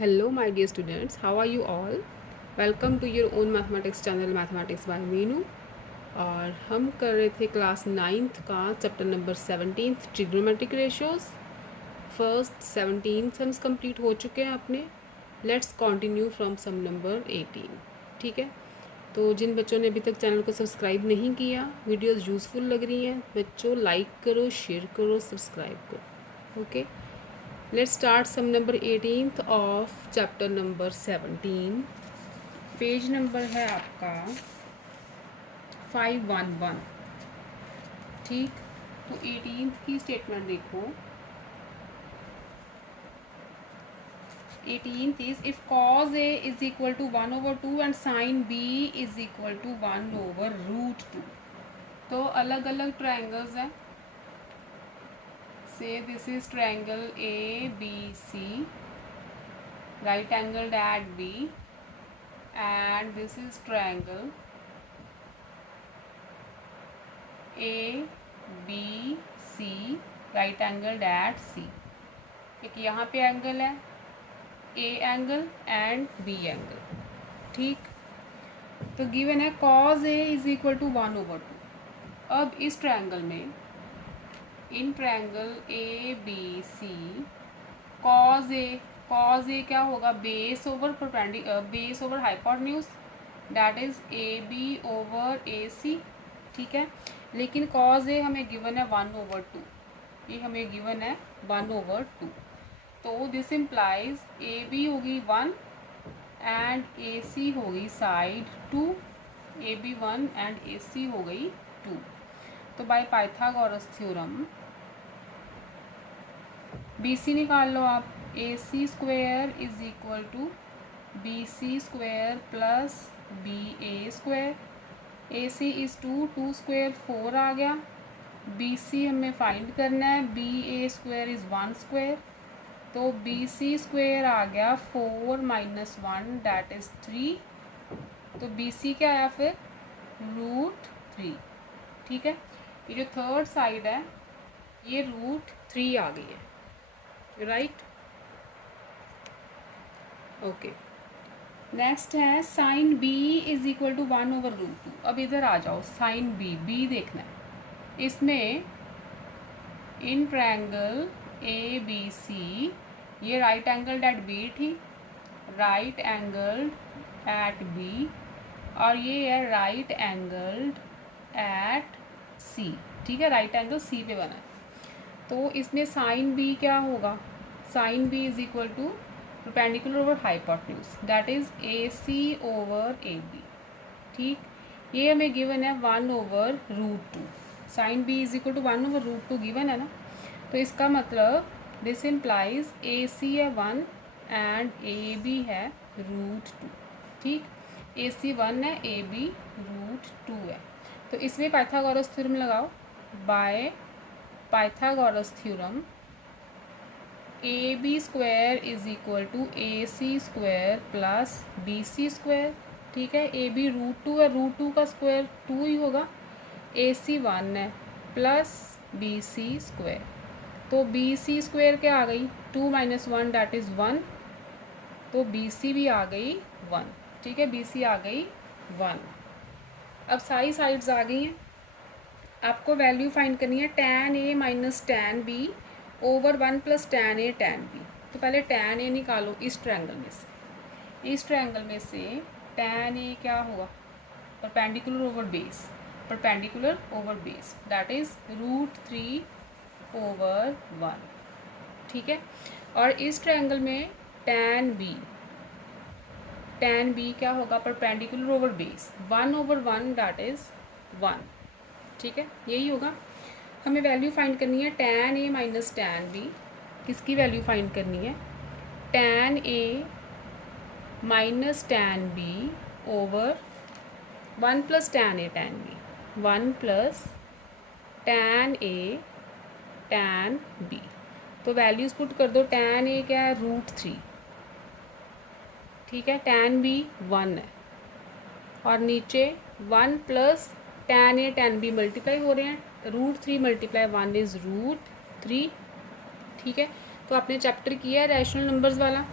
Hello, my dear students. How are you all? Welcome to your own mathematics channel Mathematics by Meenu. और हम कर रहे थे class ninth का chapter number 17 trigonometric ratios. First 17 sums complete हो चुके हैं अपने। Let's continue from sum number 18। ठीक है, तो जिन बच्चों ने अभी तक चैनल को सब्सक्राइब नहीं किया, वीडियोज़ यूज़फुल लग रही हैं बच्चों, लाइक करो, शेयर करो, सब्सक्राइब करो। Okay, let's start sum number 18th of chapter number 17। Page number है आपका 511। ठीक, तो 18th की स्टेटमेंट देखो। 18th is if cos A is equal to 1 over 2 and sin B is equal to 1 over root 2। तो अलग अलग ट्रायंगल्स हैं। से this is triangle ABC, right angled at B, and this is triangle ABC, right angled at C। एक यहाँ पे angle है A angle and B angle. ठीक, तो गिवन है cos A is equal to 1/2। अब इस ट्रायंगल में, in triangle ABC, cos A क्या होगा? Base over hypotenuse, that is AB over AC। ठीक है, लेकिन cos A हमें गिवन है 1/2, ये हमें गिवन है 1/2। तो दिस इम्प्लाइज AB होगी 1 एंड AC होगी साइड 2, AB 1 एंड AC हो गई 2। तो बाय पाइथागोरस थ्योरम BC निकाल लो आप। AC square is equal to BC square plus BA square. AC is 2, 2 square 4 आ गया। BC हमें फाइंड करना है, BA स्क्वायर इज़ 1 स्क्वायर, तो BC स्क्वायर आ गया 4 माइनस 1 दैट इज़ 3। तो BC क्या आया फिर? √3। ठीक है, ये जो थर्ड साइड है ये √3 आ गई है, राइट। ओके, नेक्स्ट है sine B is equal to 1/√2। अब इधर आ जाओ, साइन B देखना है इसमें। इन ट्रायंगल ABC, ये राइट एंगल्ड एट B थी, राइट एंगल्ड एट B, और ये है राइट एंगल्ड एट C। ठीक है, राइट एंगल C पे बना है। तो इसमें साइन B क्या होगा? Sine B is equal to perpendicular over hypotenuse, that is AC over AB। ठीक, ये हमें गिवन है 1/√2। Sine B is equal to 1/√2 given है ना, तो इसका मतलब दिस इम्प्लाइज AC है 1 एंड AB है √2। ठीक, AC 1 है, AB √2 है। तो इसमें पाइथागोरस थ्योरम लगाओ। By Pythagoras theorem AB square is equal to AC square plus BC square. ठीक है, AB √2 है, √2 का स्क्वायर 2 ही होगा। AC 1 है प्लस BC स्क्वायर, तो BC स्क्वायर क्या आ गई? 2 माइनस 1 डैट इज़ 1, तो BC भी आ गई 1। ठीक है, BC आ गई 1। अब सारी साइड्स आ गई हैं, आपको वैल्यू फाइंड करनी है tan A minus tan B over 1 plus tan A tan B। तो पहले tan A निकालो इस ट्रायंगल में से। इस ट्रायंगल में से tan A क्या होगा? Perpendicular over base, perpendicular over base that is √3 over 1। ठीक है, और इस ट्रायंगल में tan B क्या होगा? Perpendicular over base 1/1 that is 1। ठीक है, यही होगा। हमें वैल्यू फाइंड करनी है tan A minus tan B। किसकी वैल्यू फाइंड करनी है? tan A minus tan B over 1 plus tan A tan B, 1 plus tan A tan B। तो वैल्यूज़ पुट कर दो। tan A क्या है? √3। ठीक है, tan B 1 है, और नीचे 1 plus tan A tan B multiply हो रहे हैं, √3 मल्टीप्लाई 1 इज़ √3। ठीक है, तो आपने चैप्टर किया है रैशनल नंबर्स वाला।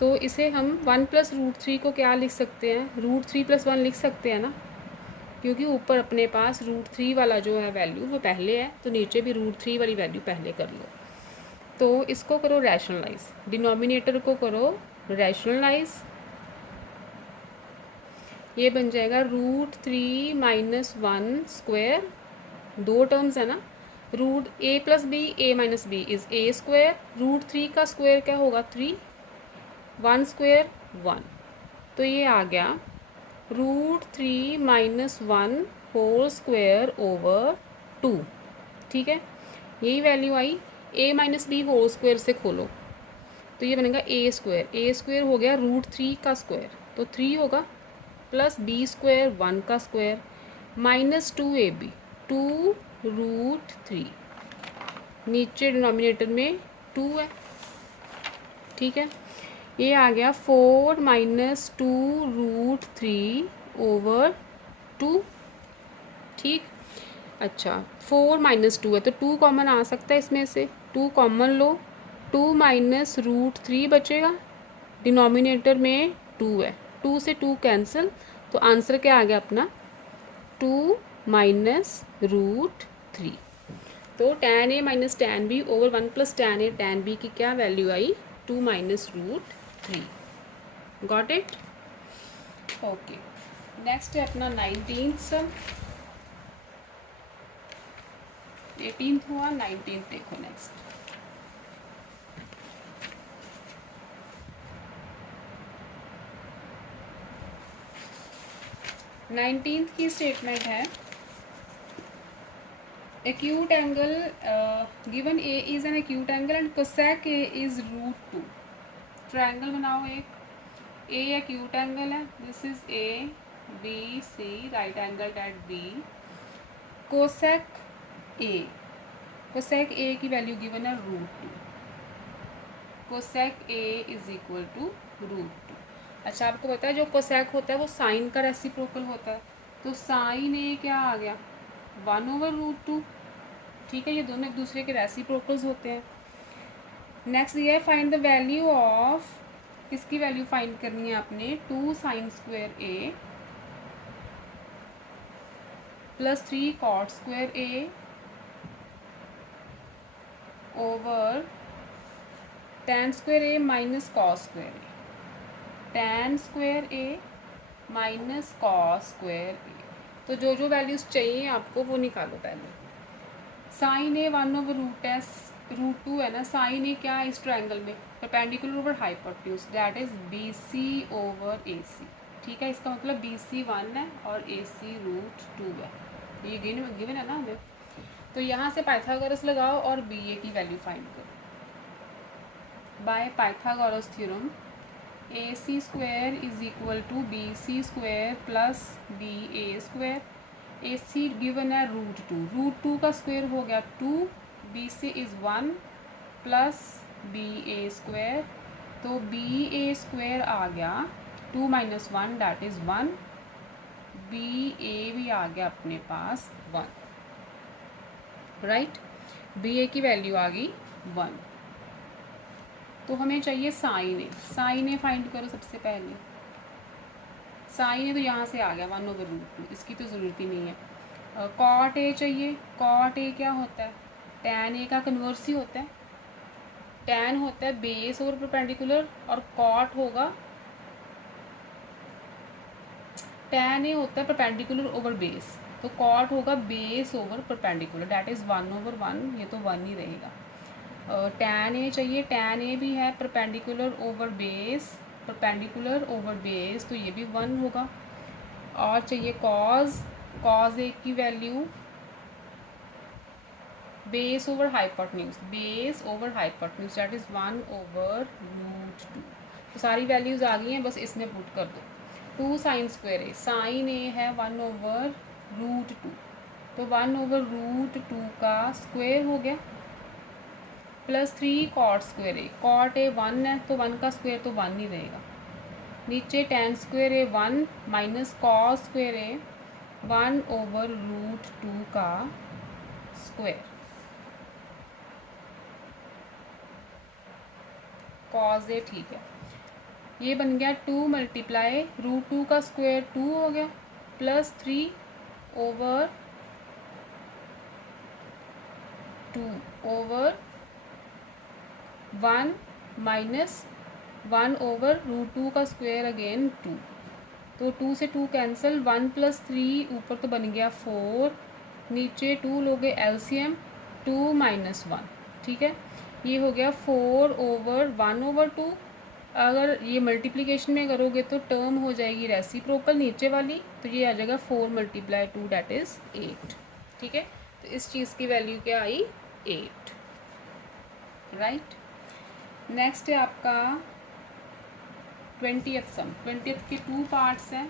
तो इसे हम 1+√3 को क्या लिख सकते हैं, √3+1 लिख सकते हैं ना, क्योंकि ऊपर अपने पास √3 वाला जो है वैल्यू वो पहले है, तो नीचे भी √3 वाली वैल्यू पहले कर लो। तो इसको करो रैशनलाइज, डिनोमिनेटर को करो रैशनलाइज, ये बन जाएगा √3-1², दो टर्म्स है ना, √a+b a-b इज़ a², √3 का स्क्वायर क्या होगा 3, 1² 1, तो ये आ गया √3-1² ठीक है, यही वैल्यू आई। a-b से खोलो तो ये बनेगा a² हो गया √3 का स्क्वायर, तो 3 होगा, प्लस b² 1 का स्क्वायर, -2ab 2√3, नीचे डिनोमिनेटर में 2 है, ठीक है। ये आ गया 4-2√3/2, ठीक। अच्छा 4 - 2 है तो 2 कॉमन आ सकता है इसमें से, 2 कॉमन लो, 2 - √3 बचेगा, डिनोमिनेटर में 2 है, 2 से 2 कैंसिल, तो आंसर क्या आ गया अपना 2 - √3। तो tan a - tan b over 1 + tan a tan b की क्या value I 2 - √3। Got it, okay. Next है अपना 19th, 18th हुआ, 19th देखो नेक्स्ट। नाइनटीन्थ की स्टेटमेंट है, acute angle given a is an acute angle and cosec a is √2। Triangle बनाओ एक, a acute angle है, this is a b c right angle at b, cosec a, cosec a की value given है √2, cosec a is equal to √2। अच्छा आपको पता है जो कोसेक होता है वो साइन का रेसिप्रोकल होता है, तो साइन a क्या आ गया 1/√2, ठीक है, ये दोनों एक दूसरे के रेसिप्रोकल्स होते हैं। नेक्स्ट ये फाइंड द वैल्यू ऑफ, किसकी वैल्यू फाइंड करनी है आपने 2sin² a + 3cot² a over tan² a - cos² a, tan² a - cos² a, तो जो जो वैल्यूज़ चाहिए आपको वो निकालो पहले। साइन ए 1/√2 है ना, साइन ए क्या है इस ट्रायंगल में perpendicular over hypotenuse, that is BC over AC, ठीक है, इसका मतलब BC 1 है और AC √2 है, ये गिवन है ना हमें। तो यहाँ से पाइथागोरस लगाओ और BA की वैल्यू फाइंड करो by Pythagoras theorem. AC² is equal to BC² + BA², AC given है √2 का स्क्वायर हो गया 2, BC इज़ 1 प्लस BA², तो BA² आ गया 2 - 1 दैट इज़ 1, BA भी आ गया अपने पास 1, राइट, BA की वैल्यू आ गई 1। तो हमें चाहिए साइन ए, साइन ए फाइंड करो सबसे पहले, साइन ए तो यहाँ से आ गया 1/√2, इसकी तो ज़रूरत ही नहीं है। कॉट ए चाहिए, कॉट ए क्या होता है टैन ए का कन्वर्स ही होता है, टैन होता है बेस ओवर परपेंडिकुलर और कॉट होगा, टैन ए होता है परपेंडिकुलर ओवर बेस, तो कॉट होगा base over perpendicular, that is 1/1, ये तो 1 ही रहेगा। टैन ए चाहिए, टैन ए भी है परपेंडिकुलर ओवर बेस, तो ये भी 1 होगा। और चाहिए कॉज, कॉज ए की value base over hypotenuse that is 1/√2, तो सारी वैल्यूज़ आ गई हैं, बस इसमें पुट कर दो। 2sin² a, साइन ए है 1/√2, तो 1/√2 का स्क्वायर हो गया, plus 3cot² a, cot a 1 है तो 1 का स्क्वायर तो 1 ही रहेगा, नीचे tan² a 1 - cos² a 1/√2 का स्क्वायर, कॉज ए, ठीक है। ये बन गया 2 मल्टीप्लाई √2 का स्क्वायर 2 हो गया plus 3 over 2 over 1 minus 1 over √2 का स्क्वायर अगेन 2। तो 2 से 2 कैंसिल, 1 प्लस 3 ऊपर तो बन गया 4, नीचे 2 लोगे एलसीएम 2 माइनस 1, ठीक है। ये हो गया 4 ओवर 1 ओवर 2। अगर ये मल्टीप्लिकेशन में करोगे तो टर्म हो जाएगी रेसिप्रोकल नीचे वाली, तो ये आ जाएगा 4 मल्टीप्लाई 2 दैट इज़ 8, ठीक है। तो इस चीज़ की वैल्यू क्या आई 8, राइट। नेक्स्ट है आपका 20th सम। 20th के 2 पार्ट्स हैं,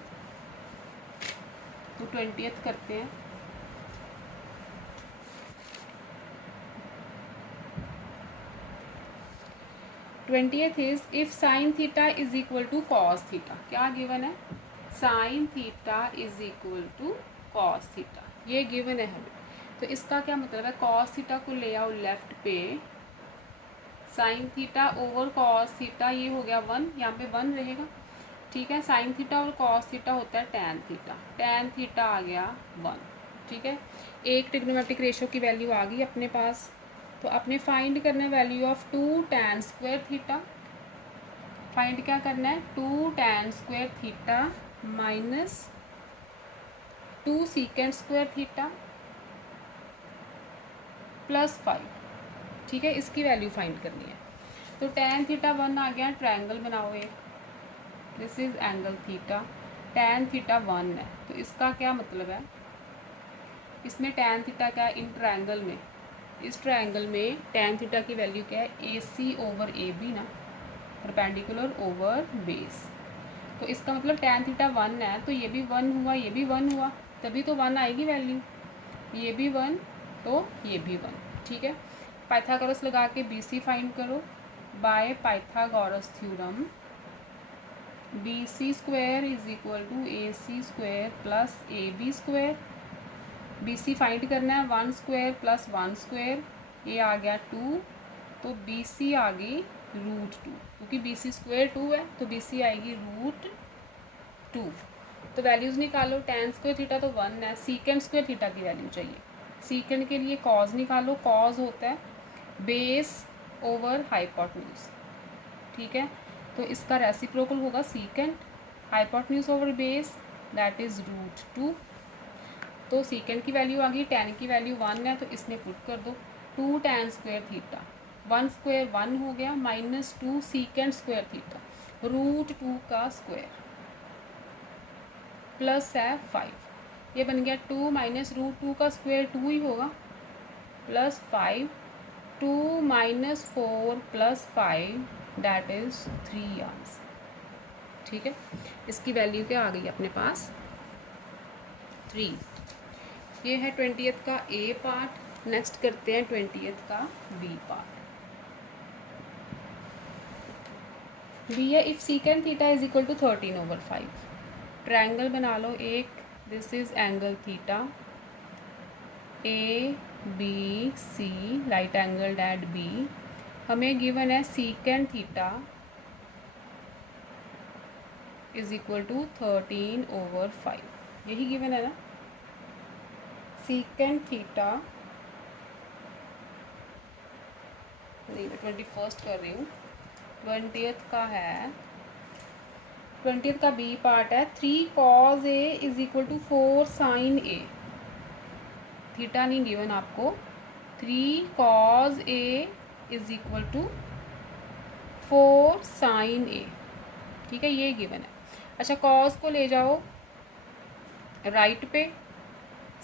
तो 20th करते हैं। Twentieth is if sine theta is equal to cos theta. क्या गिवन है? Sine theta is equal to cos theta, ये गिवन है हमें। तो इसका क्या मतलब है? कॉस थीटा को ले आओ लेफ्ट पे, sine theta over cos theta, ये हो गया 1, यहाँ पे 1 रहेगा, ठीक है। साइन थीटा और कॉस थीटा होता है टैन थीटा, टैन थीटा आ गया 1, ठीक है। एक ट्रिग्नोमेट्रिक रेशियो की वैल्यू आ गई अपने पास। तो अपने फाइंड करना है value of 2 tan square theta. Find क्या करना है? 2 tan square theta minus 2 सीकेंड square theta plus 5, ठीक है। इसकी वैल्यू फाइंड करनी है। तो टैन थीटा 1 आ गया, ट्रायंगल बनाओ एक, this is angle theta, tan theta 1 है। तो इसका क्या मतलब है? इसमें टैन थीटा क्या है इन ट्रायंगल में? इस ट्रायंगल में टैन थीटा की वैल्यू क्या है? AC ओवर AB ना, परपेंडिकुलर ओवर बेस। तो इसका मतलब टैन थीटा 1 है, तो ये भी 1 हुआ, ये भी 1 हुआ, तभी तो 1 आएगी वैल्यू। ये भी 1 तो ये भी 1, ठीक है। पाइथागोरस लगा के BC फाइंड करो by Pythagoras theorem. BC square is equal to AC square plus AB square. BC find करना है 1 स्क्वायर प्लस 1 स्क्वायर, ये आ गया 2, तो BC आ गई √2, क्योंकि BC स्क्वायर 2 है तो BC आएगी √2। तो वैल्यूज़ निकालो, टैन स्क्वायर थीटा तो 1 है, सीकेंड स्क्वायर थीटा की वैल्यू चाहिए। सीकेंड के लिए कॉज निकालो, कॉज होता है बेस ओवर हाइपोटेन्यूज, ठीक है। तो इसका रेसिप्रोकल होगा सीकेंड, hypotenuse over base that is √2। तो सीकेंड की वैल्यू आ गई, टैन की वैल्यू 1 है, तो इसमें पुट कर दो 2 टैन स्क्वायर थीटा, 1 स्क्वायर 1 हो गया, माइनस 2 सीकेंड स्क्वायर थीटा, √2 का स्क्वायर प्लस है 5, ये बन गया 2 माइनस √2 का स्क्वायर 2 ही होगा, plus 5, 2 minus 4 plus 5 that is 3 answer, ठीक है। इसकी वैल्यू क्या आ गई अपने पास? 3। ये है 20th का A पार्ट। नेक्स्ट करते हैं 20th का B पार्ट। B है if secant theta is equal to 13 over 5। Triangle बना लो एक, this is angle theta, ABC right angle at B। हमें गिवन है secant theta is equal to 13 over 5, यही गिवन है ना। सीकेंड थीटा, नहीं मैं 21st कर रही हूँ, 20th का है, 20th का B पार्ट है 3 cos A is equal to 4 sin A। Theta नहीं गिवन आपको, 3 cos A is equal to 4 sin A, ठीक है, ये गिवन है। अच्छा, cos को ले जाओ राइट पे,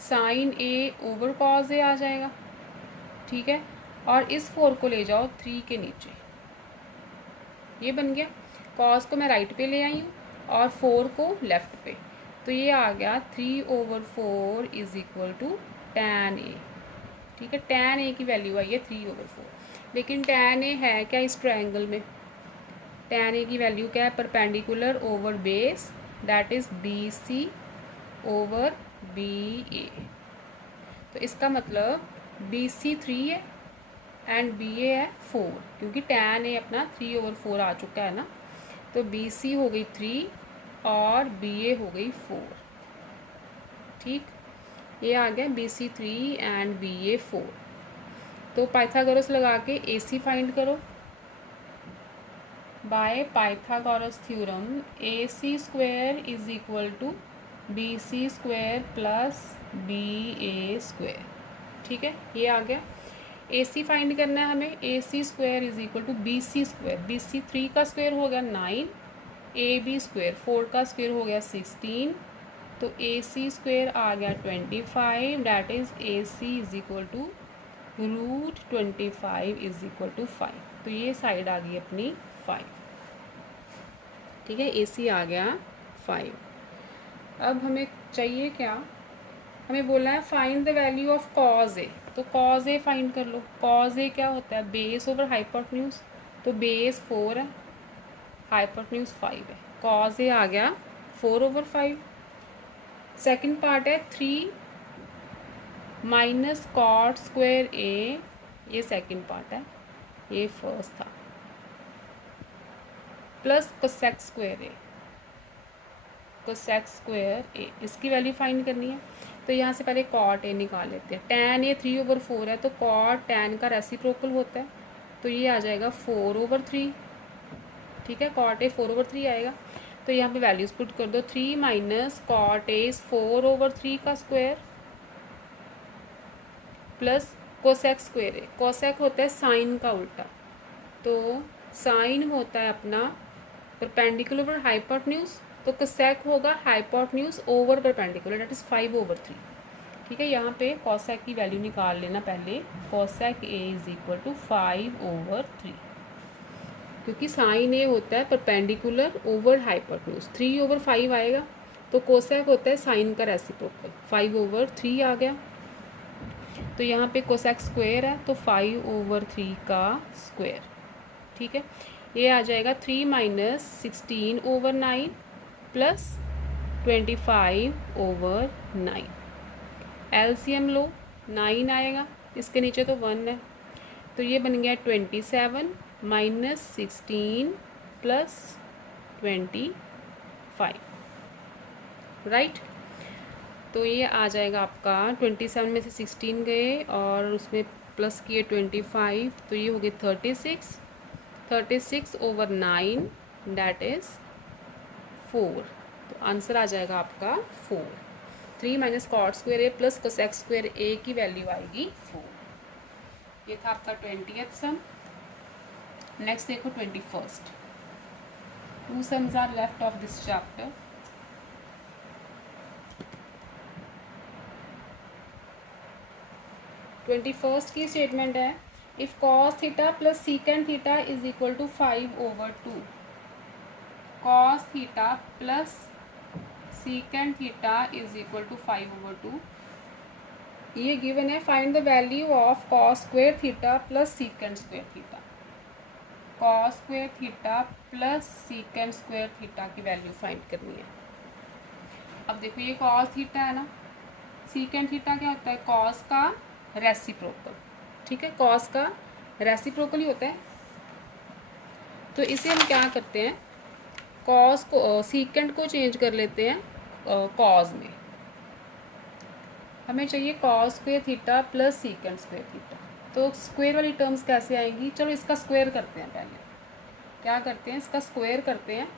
sin A over cos A आ जाएगा, ठीक है। और इस 4 को ले जाओ 3 के नीचे, ये बन गया। cos को मैं राइट पे ले आई हूँ और 4 को लेफ़्ट पे, तो ये आ गया 3 over 4 is equal to tan A, ठीक है। tan A की वैल्यू आई है 3 ओवर 4, लेकिन tan A है क्या इस ट्रायंगल में? tan A की वैल्यू क्या है? Perpendicular over base that is BC over BA। तो इसका मतलब BC 3 है एंड BA है 4, क्योंकि tan A अपना 3 ओवर 4 आ चुका है ना। तो बी सी हो गई 3 और बी ए हो गई 4। ठीक, ये आ गया B C 3 and B A 4। तो पाइथागोरस लगा के ए सी फाइंड करो। By Pythagoras theorem A C square is equal to B C square plus B A square. ठीक है, ये आ गया। ए सी फाइंड करना है हमें। A C square is equal to B C square. B C 3 का स्क्वायर हो गया 9, ए बी स्क्वायर 4 का स्क्वायर हो गया 16, तो ए सी स्क्वायर आ गया 25। That is A C is equal to √25 is equal to 5। तो ये साइड आ गई अपनी 5। ठीक है, ए सी आ गया 5। अब हमें चाहिए क्या, हमें बोलना है find the value of cos A. तो कॉज ए फाइंड कर लो। कॉज ए क्या होता है, बेस ओवर हाइपोटेन्यूज। तो बेस 4 है, हाइपोटेन्यूज 5 है। कॉज ए आ गया 4/5। सेकंड पार्ट है 3 माइनस कॉट स्क्वायर ए, ये सेकंड पार्ट है, ये फर्स्ट था, प्लस कोसेक स्क्वायर ए। कोसेक स्क्वायर ए, इसकी वैल्यू फाइंड करनी है। तो यहाँ से पहले कॉट ए निकाल लेते हैं। टैन ए 3/4 है, तो कॉट टैन का रेसिप्रोकल होता है, तो ये आ जाएगा 4/3। ठीक है, कॉट ए 4/3 आएगा। तो यहाँ पे वैल्यूज पुट कर दो। 3 माइनस कॉट ए 4/3 का स्क्वायर प्लस कोसेक स्क्वायर ए। कोसेक होता है साइन का उल्टा, तो साइन होता है अपना परपेंडिकुलर ओवर हाइपोटेन्यूज, तो कोसेक होगा hypotenuse over perpendicular, that is 5/3। ठीक है, यहाँ पे कोसेक की वैल्यू निकाल लेना पहले। Cosec A is equal to 5/3, क्योंकि साइन ए होता है परपेंडिकुलर ओवर हाइपोटेन्यूज, 3/5 आएगा। तो कोसेक होता है साइन का रेसिप्रोकल, 5/3 आ गया। तो यहाँ पे कोसेक स्क्वायर है, तो 5/3 का स्क्वायर। ठीक है, ये आ जाएगा 3 माइनस 16/9 प्लस 25/9। एलसीएम लो, 9 आएगा, इसके नीचे तो 1 है, तो ये बन गया 27 माइनस 16 प्लस 25। राइट, तो ये आ जाएगा आपका 27 में से 16 गए और उसमें प्लस किए 25, तो ये हो गए 36/9, डैट इज़ 4। तो आंसर आ जाएगा आपका 4। 3 माइनस कॉट स्क्वायर ए प्लस कोसेक स्क्वायर ए की वैल्यू आएगी 4। ये था आपका 20th सम। नेक्स्ट देखो 21st। 2 sums are left off this chapter. Twenty first की स्टेटमेंट है, if cos theta plus secant theta is equal to 5/2। Cos theta plus secant theta is equal to 5/2। ये given है, find the value of cos square theta plus secant square theta. Cos square theta plus secant square theta की value find करनी है। अब देखो ये cos theta है ना, सीकेंड थीटा क्या होता है, कॉस का रेसिप्रोकल। ठीक है, कॉस का रेसिप्रोकल ही होता है। तो इसे हम क्या करते हैं, कॉस को सीकेंड को चेंज कर लेते हैं कॉस में। हमें चाहिए cos square theta plus secant square theta. तो स्क्वायर वाली टर्म्स कैसे आएंगी, चलो इसका स्क्वायर करते हैं। पहले क्या करते हैं, इसका स्क्वायर करते हैं।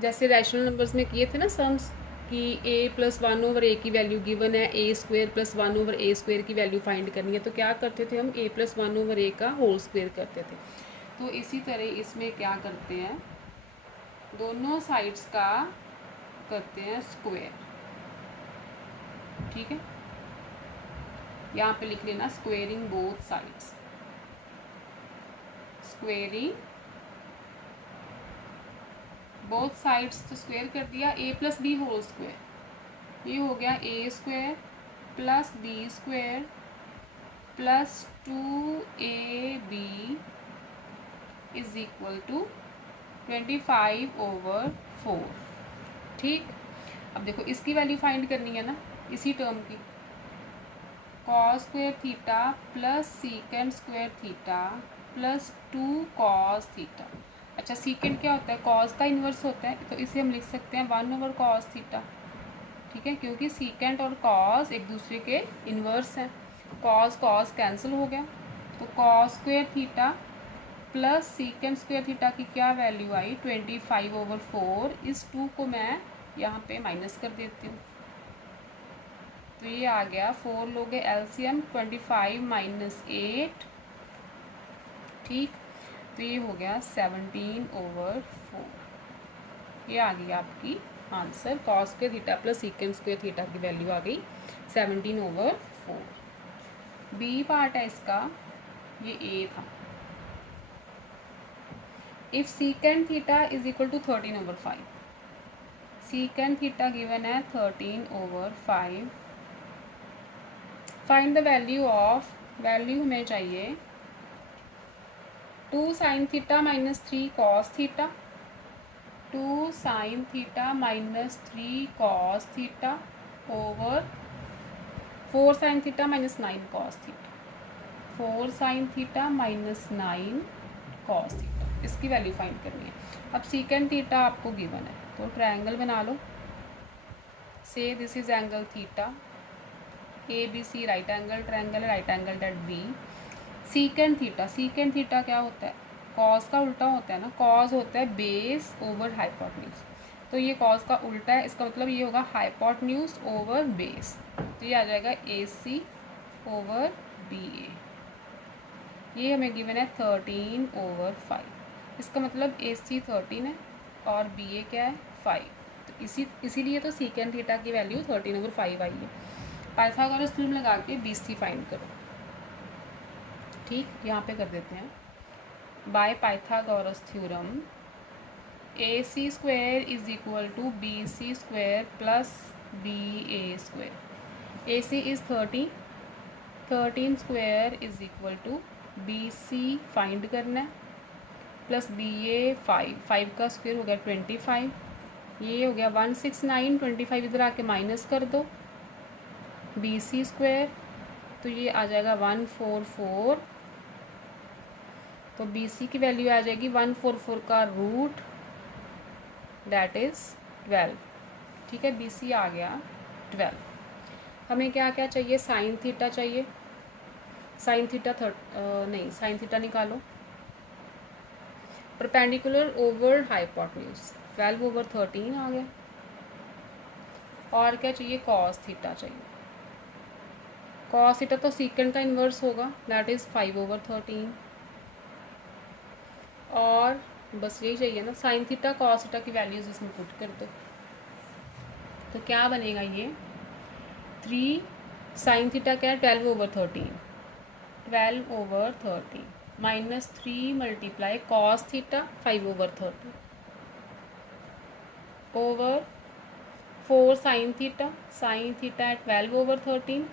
जैसे रैशनल नंबर्स में किए थे ना सम्स, कि a + 1/a की वैल्यू गिवन है, a² + 1/a² की वैल्यू फाइंड करनी है, तो क्या करते थे हम, a + 1/a का होल स्क्वायर करते थे। तो इसी तरह इसमें क्या करते हैं, दोनों साइड्स का करते हैं स्क्वायर। ठीक है, यहाँ पे लिख लेना squaring both sides. Squaring both sides, तो स्क्वायर कर दिया, a + b होल स्क्वायर, ये हो गया a² plus b² plus 2ab is equal to 25/4। ठीक, अब देखो इसकी वैल्यू फाइंड करनी है ना, इसी टर्म की। Cos square theta plus secant square theta plus 2 cos theta. अच्छा सीकेंट क्या होता है, कॉस का इन्वर्स होता है, तो इसे हम लिख सकते हैं 1/cos थीटा। ठीक है, क्योंकि सीकेंट और कॉस एक दूसरे के इन्वर्स हैं। कॉस कॉस कैंसिल हो गया, तो cos square theta plus secant square theta की क्या वैल्यू आई 25/4। इस 2 को मैं यहाँ पे माइनस कर देती हूँ, तो ये आ गया 4 लोगे एलसीएम 25 माइनस 8। ठीक, तो ये हो गया 17/4। ये आ गई आपकी answer, cos square theta plus secant square theta की वैल्यू आ गई 17/4। बी पार्ट है इसका, ये ए था। If secant theta is equal to 13/5, secant theta given है 13/5, find the value of, value हमें चाहिए 2 sin theta minus 3 cos theta, 2 sin theta minus 3 cos theta over 4 sin theta minus 9 cos theta, 4 sin theta minus 9 cos theta, इसकी value find करनी है। अब secant theta आपको given है, तो triangle बना लो। Say this is angle theta, A B C right angle triangle है, right angle at B. Secant theta, secant theta क्या होता है, कॉस का उल्टा होता है ना, कॉस होता है बेस ओवर हाइपोटेन्यूज, तो ये कॉस का उल्टा है, इसका मतलब ये होगा हाइपोटेन्यूज ओवर बेस, तो ये आ जाएगा ए सी ओवर बी ए। ये हमें गिवन है 13/5, इसका मतलब ए सी 13 है और बी ए क्या है 5, तो इसीलिए तो सीकेंट थीटा की वैल्यू 13/5 आई है। पाइथागोरस थ्योरम लगा के बी सी फाइंड करो। ठीक, यहाँ पे कर देते हैं, by Pythagoras theorem A C square is equal to B C square plus B A square. A C is 13, 13 square is equal to B C find करना है, प्लस बी ए 5, 5 का स्क्वायर हो गया 25, ये हो गया 169, 25 इधर आके माइनस कर दो, बी सी स्क्वायर, तो ये आ जाएगा 144, तो बी सी की वैल्यू आ जाएगी 144 का रूट, दैट इज़ 12। ठीक है, बी सी आ गया 12। हमें क्या क्या चाहिए, साइन थीटा चाहिए, साइन थीटा नहीं साइन थीटा निकालो, परपेंडिकुलर ओवर हाइपोटेन्यूज 12/13 आ गया, और क्या चाहिए, कॉस थीटा चाहिए, कॉस थीटा तो सीकेंट का इन्वर्स होगा, दैट इज़ 5/13, और बस यही चाहिए ना, साइन थीटा कॉस थीटा की वैल्यूज़ इसमें पुट कर दो, तो क्या बनेगा ये 3 साइन थीटा क्या है 12/13, 12/13 minus 3 multiply cos theta 5/13 over 4 sine theta है 12/13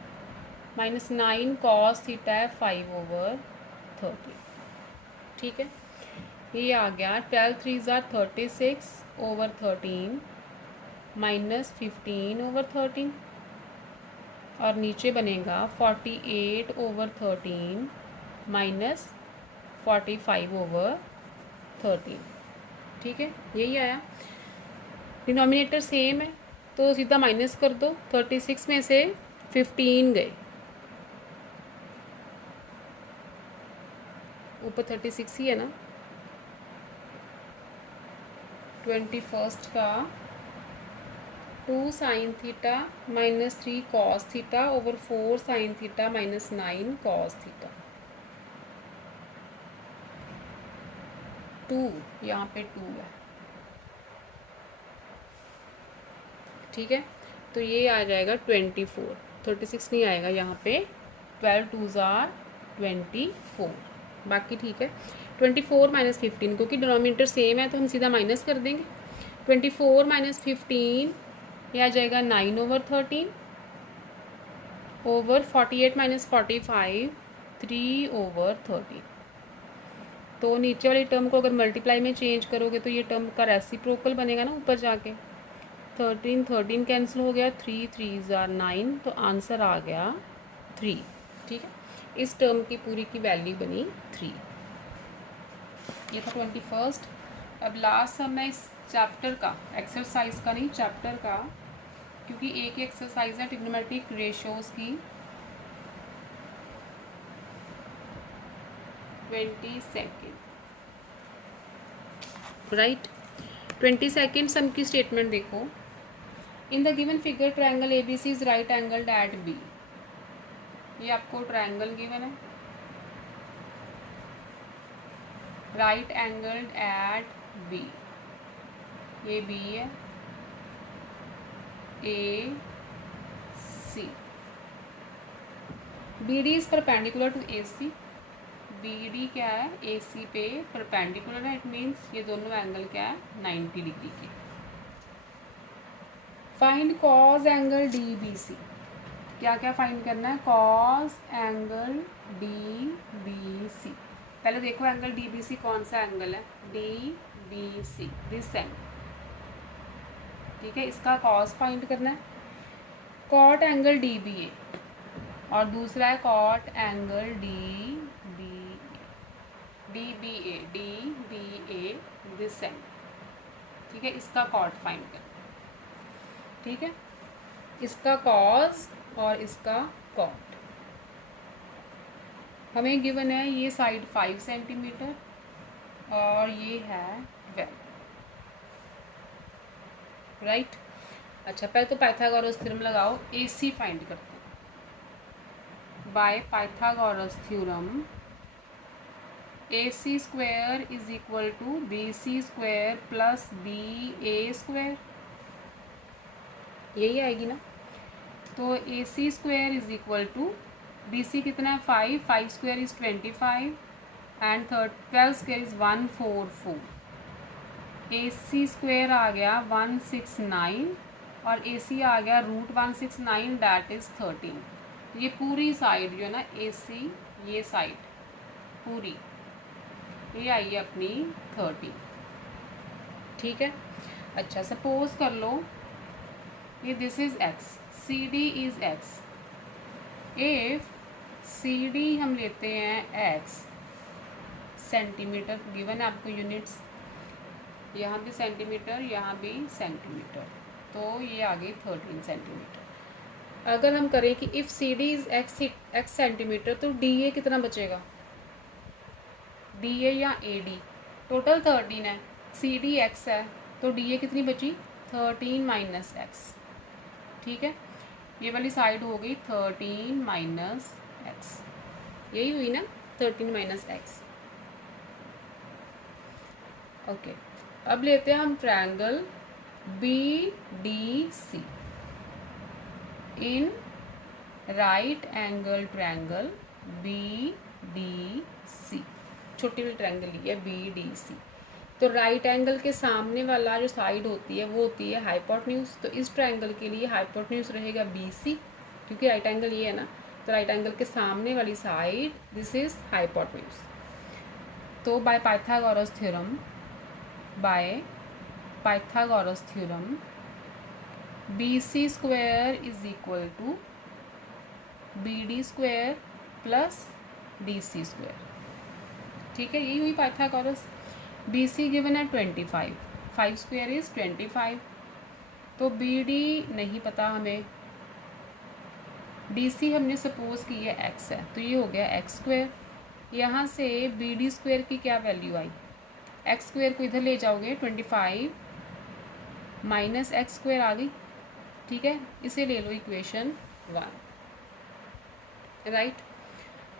माइनस 9 कॉस थीटा है 5/13। ठीक है, ये आ गया 12 3 36/13 माइनस 15/13, और नीचे बनेगा 48/13 माइनस 45/13। ठीक है, यही आया, डिनोमिनेटर सेम है तो सीधा माइनस कर दो, 36 में से 15 गए, ऊपर 36 ही है ना, 21 का 2 sine theta minus 3 cos theta over 4 sine theta minus 9 cos theta, 2 यहाँ पे 2 है। ठीक है, तो ये आ जाएगा 24, 36 नहीं आएगा यहाँ पे, 12 2 24, बाकी ठीक है। 24 माइनस 15, क्योंकि डिनोमिनेटर सेम है तो हम सीधा माइनस कर देंगे, 24 माइनस 15 ये आ जाएगा 9/13 ओवर 48 माइनस 45 3/13। तो नीचे वाली टर्म को अगर मल्टीप्लाई में चेंज करोगे तो ये टर्म का रेसिप्रोकल बनेगा ना ऊपर जाके, 13 कैंसिल हो गया, 3 3 9, तो आंसर आ गया 3। ठीक है, इस टर्म की पूरी की वैल्यू बनी 3। ये था 21। अब लास्ट सम है इस चैप्टर का, एक्सरसाइज का नहीं, चैप्टर का, क्योंकि एक एक्सरसाइज है ट्रिग्नोमेट्रिक रेशियोज की 22 राइट। 22 सम की स्टेटमेंट देखो। In the given figure triangle A B C is right angled at B. ये आपको ट्रायंगल गिवन है, राइट एंगल्ड एट बी। ये बी है, A C. B D is perpendicular to A C. B D क्या है, A सी पे perpendicular है, it means ये दोनों एंगल क्या है, 90 डिग्री के। Find cos angle D B C. क्या क्या फाइंड करना है, cos angle D B C. पहले देखो एंगल डी बी सी कौन सा एंगल है, D B C, this angle, ठीक है। इसका कॉज फाइंड करना है। Cot angle D B A और दूसरा है cot angle D B A, this angle, ठीक है। इसका कॉट फाइंड करना, ठीक है। इसका कॉज और इसका कॉट। हमें गिवन है ये साइड 5 सेंटीमीटर और ये है 12, राइट। अच्छा, पहले तो पाइथागोरस थ्योरम लगाओ, ए सी फाइंड करते हैं। By Pythagoras theorem A C square is equal to B C square plus B A square, यही आएगी ना। तो A C square is equal to B C कितना है 5, 5 square is 25 and 12 square is 144। A C square आ गया 169 और ए सी आ गया √169, डैट इज़ 13। ये पूरी साइड जो है ना ए सी, ये साइड पूरी ये आई है अपनी 30, ठीक है। अच्छा, सपोज कर लो ये this is x, C D is x. If C D हम लेते हैं एक्स सेंटीमीटर, गिवन है आपको यूनिट्स, यहाँ भी सेंटीमीटर, यहाँ भी सेंटीमीटर, तो ये आ गई 13 सेंटीमीटर। अगर हम करें कि if C D is x centimetre, तो डी ए कितना बचेगा, डी ए या ए डी, टोटल 13 है, सी डी एक्स है, तो डी ए कितनी बची 13 माइनस एक्स, ठीक है। ये वाली साइड हो गई 13 माइनस एक्स, यही हुई ना 13 माइनस एक्स, ओके। अब लेते हैं हम triangle B D C. In right angle triangle B D C, छोटी वाली ट्रायंगल ली है बी डी सी। तो राइट एंगल के सामने वाला जो साइड होती है वो होती है हाइपोटेन्यूज। तो इस ट्रायंगल के लिए हाइपोटेन्यूज रहेगा बी सी, क्योंकि राइट एंगल ये है ना। तो राइट एंगल के सामने वाली साइड दिस इज हाइपोटेन्यूज। तो by Pythagoras theorem B C square is equal to B D square plus D C square, ठीक है। यही हुई पाइथागोरस। बी सी गिवन है 25, 5 स्क्वायर इज 25, तो बी डी नहीं पता हमें, डी सी हमने सपोज की है एक्स है, तो ये हो गया एक्स स्क्वायर। यहाँ से बी डी स्क्वायर की क्या वैल्यू आई, एक्स स्क्वायर को इधर ले जाओगे 25 माइनस एक्स स्क्वायर आ गई, ठीक है। इसे ले लो इक्वेशन 1, राइट।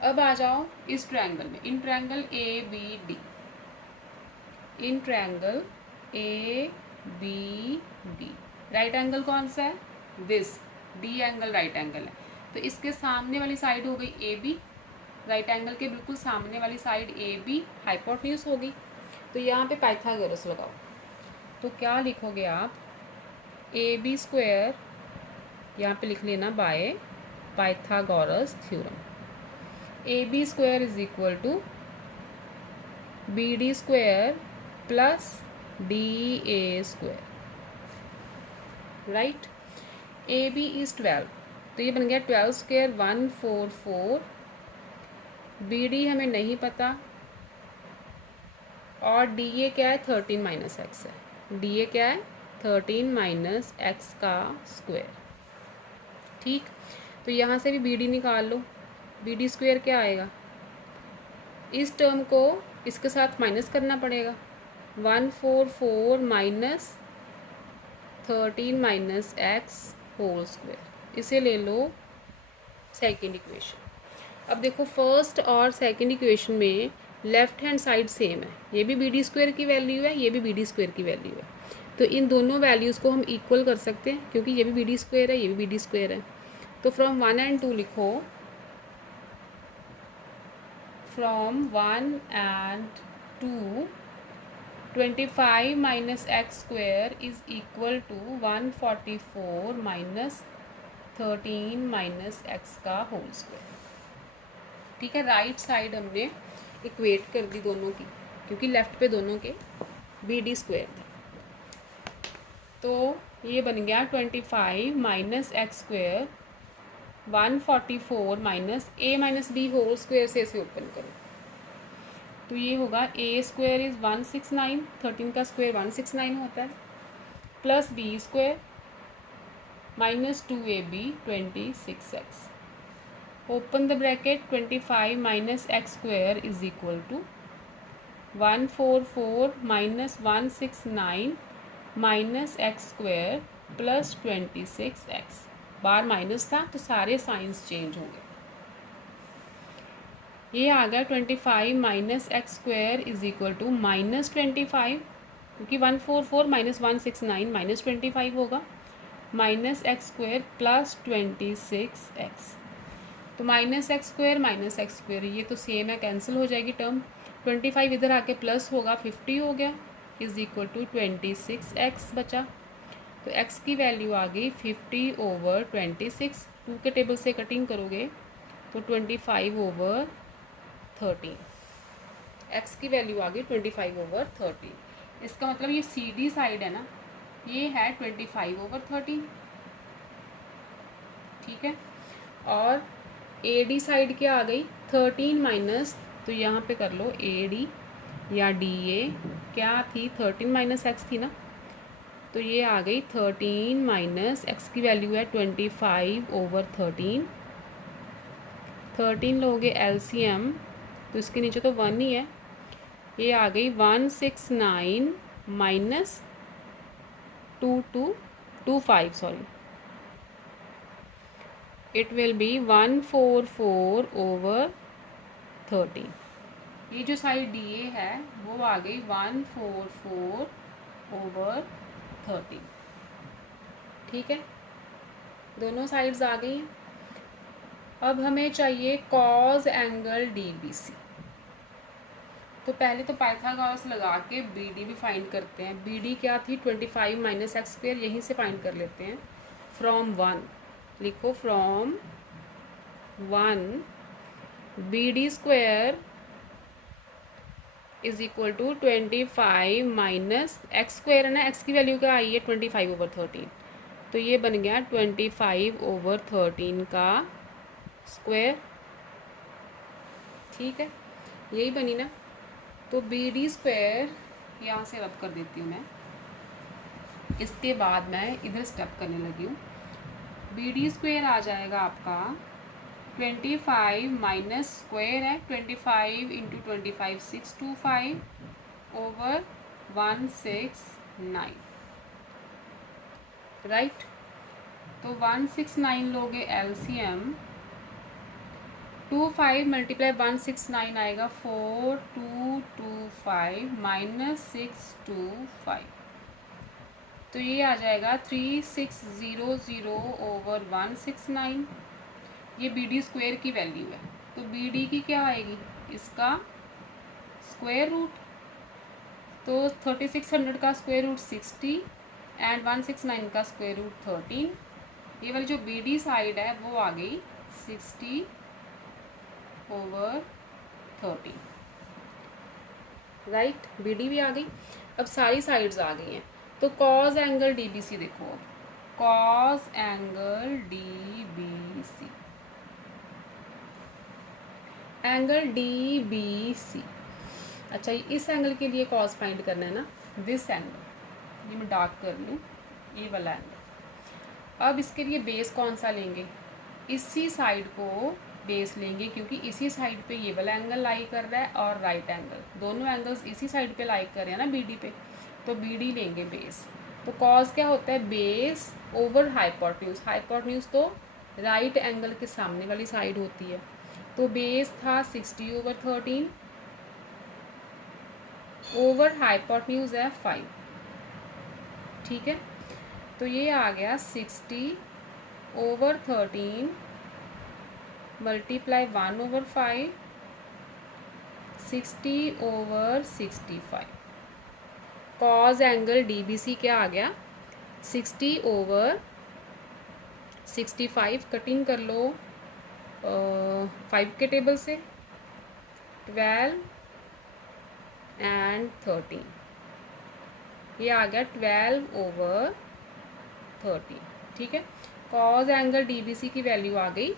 अब आ जाओ इस ट्रायंगल में, in triangle A B D, in triangle A B D right angle कौन सा है, this D angle right angle है। तो इसके सामने वाली साइड हो गई ए बी, राइट एंगल के बिल्कुल सामने वाली साइड ए बी हाइपोटेन्यूज हो गई। तो यहाँ पे पाइथागोरस लगाओ, तो क्या लिखोगे आप, ए बी स्क्वायर यहाँ पे लिख लेना by Pythagoras theorem. A B square is equal to B D square plus D A square, right. A B is 12, तो ये बन गया 12 स्क्वायर 144। बी डी हमें नहीं पता और डी ए क्या है, 13 माइनस एक्स है। डी ए क्या है, 13 माइनस एक्स का स्क्वायर। ठीक, तो यहाँ से भी बी डी निकाल लो। बी डी स्क्वायर क्या आएगा, इस टर्म को इसके साथ माइनस करना पड़ेगा। 144 minus 13 minus x whole square, इसे ले लो सेकेंड इक्वेशन। अब देखो फर्स्ट और सेकेंड इक्वेशन में लेफ्ट हैंड साइड सेम है, ये भी बी डी स्क्वायर की वैल्यू है, ये भी बी डी स्क्वायर की वैल्यू है। तो इन दोनों वैल्यूज़ को हम इक्वल कर सकते हैं, क्योंकि ये भी बी डी स्क्वायर है, ये भी बी डी स्क्वायर है। तो फ्रॉम 1 and 2 लिखो, from 1 and 2 25 minus x square is equal to 144 minus 13 minus x का होल स्क्वायर। ठीक है, राइट साइड हमने इक्वेट कर दी दोनों की, क्योंकि लेफ्ट पे दोनों के बी डी स्क्वायर थे। तो ये बन गया 25 माइनस एक्स स्क्वायर 144 माइनस ए माइनस बी होल स्क्वायर से इसे ओपन करो, तो ये होगा ए स्क्वायर इज़ 169, 13 का स्क्वायर 169 होता है, plus B square minus 2ab 26x, open the bracket, 25 minus x square is equal to 144 minus 169 minus x square plus 26x। बार माइनस था तो सारे साइंस चेंज होंगे। ये आ गया 25 minus x square is equal to minus 25, क्योंकि 144 minus 169 minus 25 होगा, minus x square plus 26x। तो माइनस एक्स स्क्वायर ये तो सेम है, कैंसिल हो जाएगी टर्म। 25 इधर आके प्लस होगा, 50 हो गया, इज इक्वल टू 26x बचा। तो x की वैल्यू आ गई 50 ओवर 26, 2 के टेबल से कटिंग करोगे तो 25 ओवर 13, x की वैल्यू आ गई 25 ओवर 13। इसका मतलब ये सी डी साइड है ना, ये है 25 ओवर 13। ठीक है, और ए डी साइड क्या आ गई, 13 माइनस, तो यहाँ पे कर लो ए डी या डी ए क्या थी, 13 माइनस एक्स थी ना, तो ये आ गई 13 माइनस एक्स की वैल्यू है 25 ओवर 13। 13 लोगे एलसीएम तो इसके नीचे तो 1 ही है, ये आ गई 169 minus 2225 sorry, it will be 144 over 13। ये जो साइड डी ए है वो आ गई 144 ओवर 13। ठीक है, दोनों साइड्स आ गई हैं। अब हमें चाहिए cos angle D B C. तो पहले तो पाइथागोरस लगा के बी डी भी फाइंड करते हैं। बी डी क्या थी, 25 माइनस एक्स स्क्वायर, यहीं से फाइंड कर लेते हैं। फ्रॉम 1 लिखो, from 1 B D square is equal to 25 minus x square है ना, एक्स की वैल्यू क्या आई है 25 ओवर 13, तो ये बन गया 25 ओवर 13 का स्क्वायर। ठीक है, यही बनी ना। तो बी डी स्क्वायर यहाँ से रब कर देती हूँ मैं, इसके बाद मैं इधर स्टेप करने लगी हूँ। बी डी स्क्वायर आ जाएगा आपका 25 माइनस स्क्वायर है 25 इंटू 25 625 ओवर 169, राइट। तो 169 लोगे एलसीएम, 25 मल्टीप्लाई 169 आएगा 4225 माइनस 625, तो ये आ जाएगा 3600 ओवर 169। ये बी डी स्क्वायर की वैल्यू है, तो बी डी की क्या आएगी, इसका स्क्वायर रूट। तो 3600 का स्क्वायर रूट 60 एंड 169 का स्क्वायर रूट 13। ये वाली जो बी डी साइड है वो आ गई 60 ओवर 13, राइट। बी डी भी आ गई। अब सारी साइड्स आ गई हैं, तो cos angle D B C देखो, अब cos angle D B C, angle D B C अच्छा, इस एंगल के लिए कॉस फाइंड करना है ना, दिस एंगल, ये मैं डार्क कर लूँ, ये वाला एंगल। अब इसके लिए बेस कौन सा लेंगे, इसी साइड को बेस लेंगे, क्योंकि इसी साइड पे ये वाला एंगल लाई कर रहा है और राइट एंगल, दोनों एंगल्स इसी साइड पे लाई कर रहे हैं ना BD पे, तो BD लेंगे बेस। तो कॉस क्या होता है, बेस ओवर हाइपोटेन्यूज। हाइपोटेन्यूज तो राइट एंगल के सामने वाली साइड होती है। तो बेस था 60/13 ओवर हाइपोटेन्यूज है 5। ठीक है, तो ये आ गया 60/13 मल्टीप्लाई 1/5, 60/65। कॉज एंगल DBC क्या आ गया, 60/65। कटिंग कर लो 5 के टेबल से, 12 एंड 13, ये आ गया 12/13। ठीक है, कॉज एंगल DBC की वैल्यू आ गई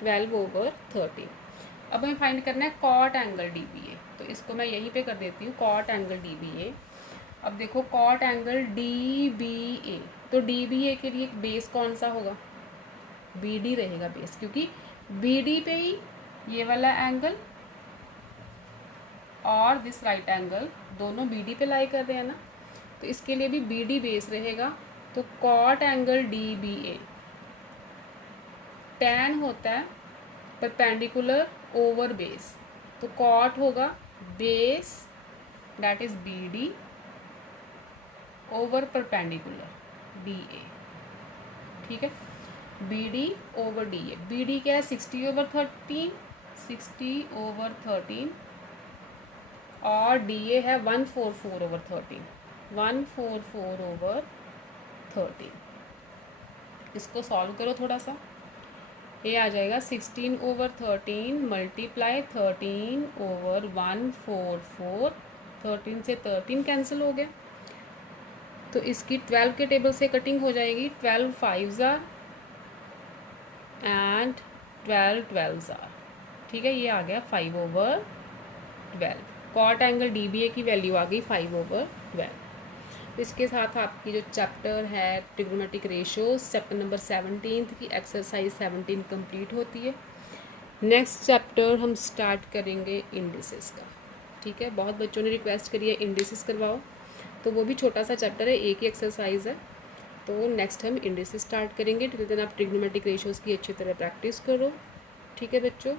12/13। अब हमें फाइंड करना है कॉट एंगल DBA, तो इसको मैं यहीं पे कर देती हूँ, कॉट एंगल DBA। अब देखो कॉट एंगल DBA, तो DBA के लिए बेस कौन सा होगा, BD रहेगा बेस, क्योंकि BD पे ही ये वाला एंगल और दिस राइट एंगल दोनों BD पे लाई कर रहे हैं ना, तो इसके लिए भी BD बेस रहेगा। तो कॉट एंगल DBA tan होता है परपेंडिकुलर ओवर बेस, तो कॉट होगा base that is BD over perpendicular DA। ठीक है, BD ओवर DA। BD क्या है, 60/13, 60/13 और DA है 144/13, 144/13। इसको सॉल्व करो थोड़ा सा, ये आ जाएगा 16/13 मल्टीप्लाई 13/144। 13 से 13 कैंसिल हो गया, तो इसकी 12 के टेबल से कटिंग हो जाएगी, 12 5s एंड 12 12s। ठीक है, ये आ गया 5/12। कॉट एंगल DBA की वैल्यू आ गई 5/12। तो इसके साथ आपकी जो चैप्टर है ट्रिग्नोमेट्रिक रेशियोज, चैप्टर नंबर 17 की एक्सरसाइज 17 कंप्लीट होती है। नेक्स्ट चैप्टर हम स्टार्ट करेंगे इंडिसेस का। ठीक है, बहुत बच्चों ने रिक्वेस्ट करी है इंडिसेस करवाओ, तो वो भी छोटा सा चैप्टर है, एक ही एक्सरसाइज है। तो नेक्स्ट हम इंडिसेस स्टार्ट करेंगे। टिल देन आप ट्रिग्नोमेट्रिक रेशियोज की अच्छी तरह प्रैक्टिस करो। ठीक है बच्चों,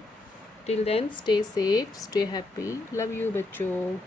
till then stay safe, stay happy, love you बच्चों।